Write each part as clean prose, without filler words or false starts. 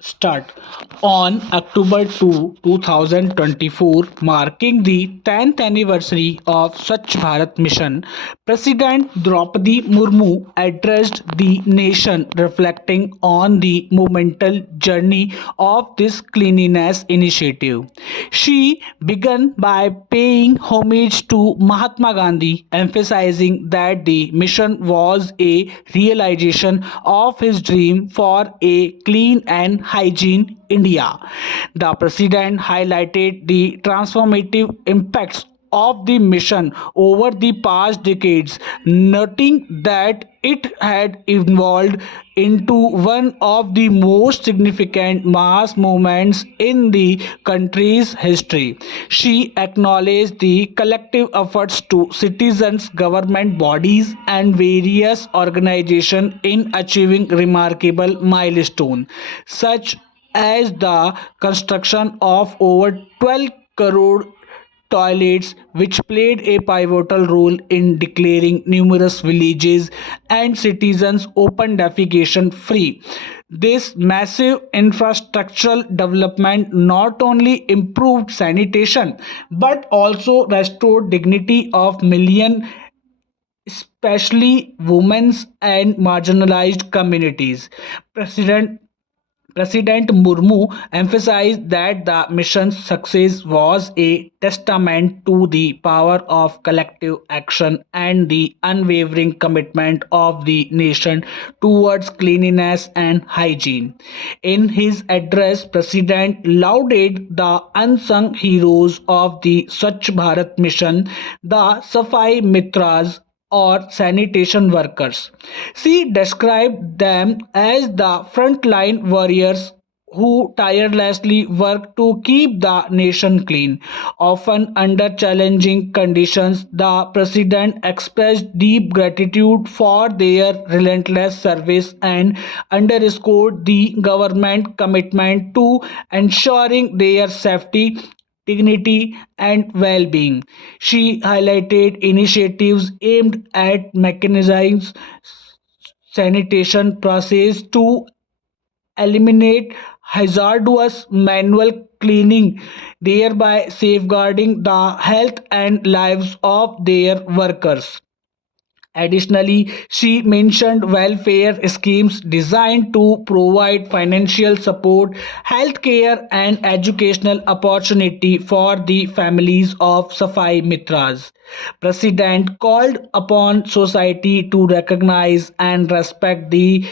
Start on October 2, 2024, marking the 10th anniversary of Swachh Bharat Mission. President Draupadi Murmu addressed the nation, reflecting on the monumental journey of this cleanliness initiative. She began by paying homage to Mahatma Gandhi, emphasizing that the mission was a realization of his dream for a clean and hygiene India. The president highlighted the transformative impacts of the mission over the past decades, noting that it had evolved into one of the most significant mass movements in the country's history. She acknowledged the collective efforts to citizens, government bodies, and various organizations in achieving remarkable milestones, such as the construction of over 12 crore toilets, which played a pivotal role in declaring numerous villages and citizens open defecation free. This massive infrastructural development not only improved sanitation but also restored dignity of millions, especially women and marginalized communities. President President Murmu emphasized that the mission's success was a testament to the power of collective action and the unwavering commitment of the nation towards cleanliness and hygiene. In his address, President lauded the unsung heroes of the Swachh Bharat mission, the Safai Mitras, or sanitation workers. She described them as the frontline warriors who tirelessly work to keep the nation clean. Often under challenging conditions, the president expressed deep gratitude for their relentless service and underscored the government commitment to ensuring their safety, dignity, and well being. She highlighted initiatives aimed at mechanizing sanitation process to eliminate hazardous manual cleaning, thereby safeguarding the health and lives of their workers. Additionally, she mentioned welfare schemes designed to provide financial support, healthcare, and educational opportunity for the families of Safai Mitras. President called upon society to recognize and respect the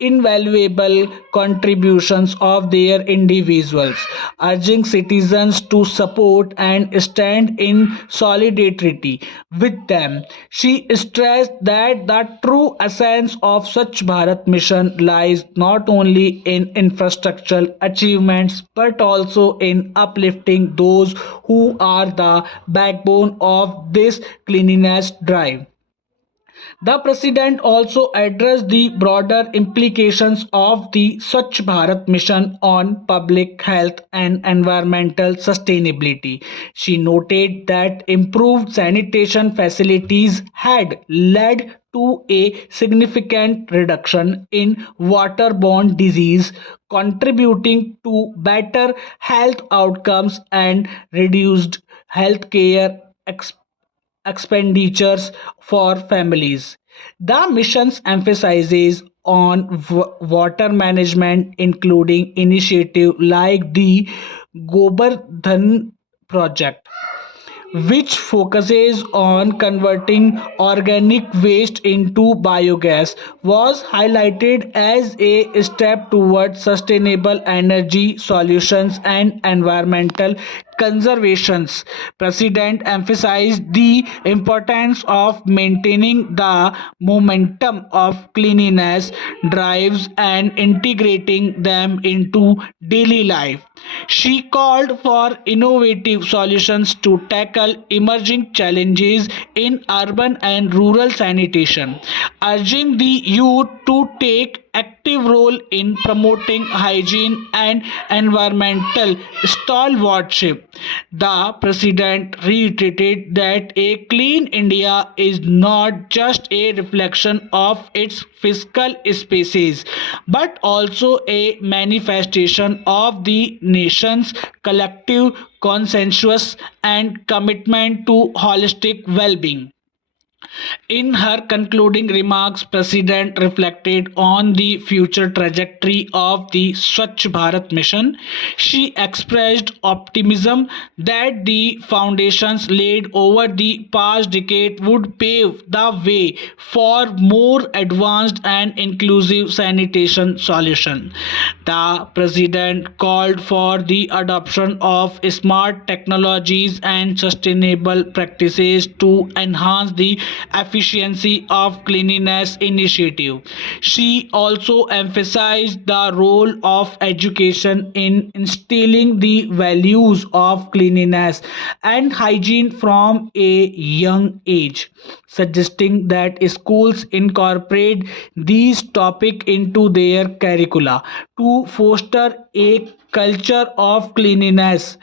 invaluable contributions of their individuals, urging citizens to support and stand in solidarity with them. She stressed that the true essence of Swachh Bharat mission lies not only in infrastructural achievements but also in uplifting those who are the backbone of this cleanliness drive. The president also addressed the broader implications of the Swachh Bharat mission on public health and environmental sustainability. She noted that improved sanitation facilities had led to a significant reduction in waterborne disease, contributing to better health outcomes and reduced healthcare expenditures for families. The missions emphasizes on water management, including initiatives like the Gobardhan project, which focuses on converting organic waste into biogas, was highlighted as a step towards sustainable energy solutions and environmental conservations. President emphasized the importance of maintaining the momentum of cleanliness drives and integrating them into daily life. She called for innovative solutions to tackle emerging challenges in urban and rural sanitation, urging the youth to take active role in promoting hygiene and environmental stalwartship. The president reiterated that a clean India is not just a reflection of its fiscal spaces but also a manifestation of the nation's collective consensus and commitment to holistic well-being. In her concluding remarks, President reflected on the future trajectory of the Swachh Bharat mission. She expressed optimism that the foundations laid over the past decade would pave the way for more advanced and inclusive sanitation solutions. The president called for the adoption of smart technologies and sustainable practices to enhance the efficiency of cleanliness initiative. She also emphasized the role of education in instilling the values of cleanliness and hygiene from a young age, suggesting that schools incorporate these topics into their curricula to foster a culture of cleanliness.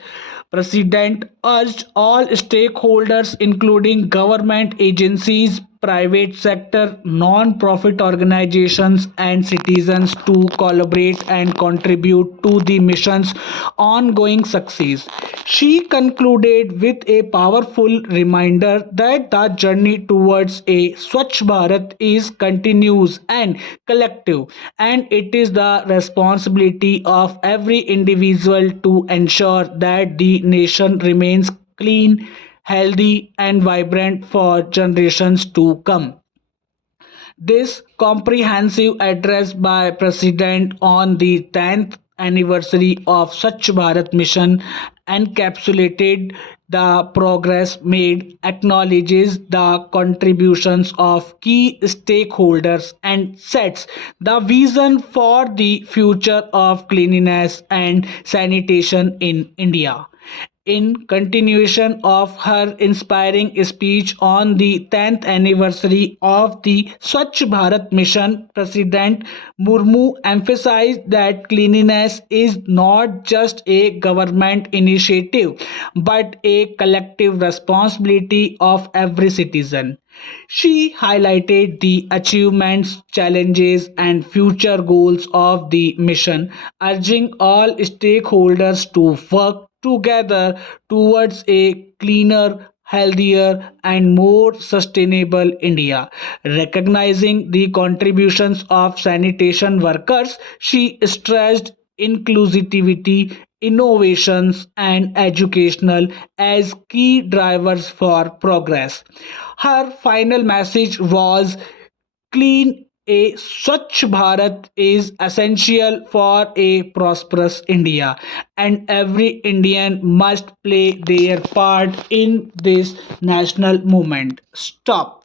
President urged all stakeholders, including government agencies, private sector, non-profit organizations, and citizens, to collaborate and contribute to the mission's ongoing success. She concluded with a powerful reminder that the journey towards a Swachh Bharat is continuous and collective, and it is the responsibility of every individual to ensure that the nation remains clean, healthy, and vibrant for generations to come. This comprehensive address by President on the 10th anniversary of Swachh Bharat mission encapsulated the progress made, acknowledges the contributions of key stakeholders, and sets the vision for the future of cleanliness and sanitation in India. In continuation of her inspiring speech on the 10th anniversary of the Swachh Bharat mission, President Murmu emphasized that cleanliness is not just a government initiative but a collective responsibility of every citizen. She highlighted the achievements, challenges, and future goals of the mission, urging all stakeholders to work together towards a cleaner, healthier, and more sustainable India. Recognizing the contributions of sanitation workers, she stressed inclusivity, innovations, and educational as key drivers for progress. Her final message was clean. A Swachh Bharat is essential for a prosperous India, and every Indian must play their part in this national movement. Stop.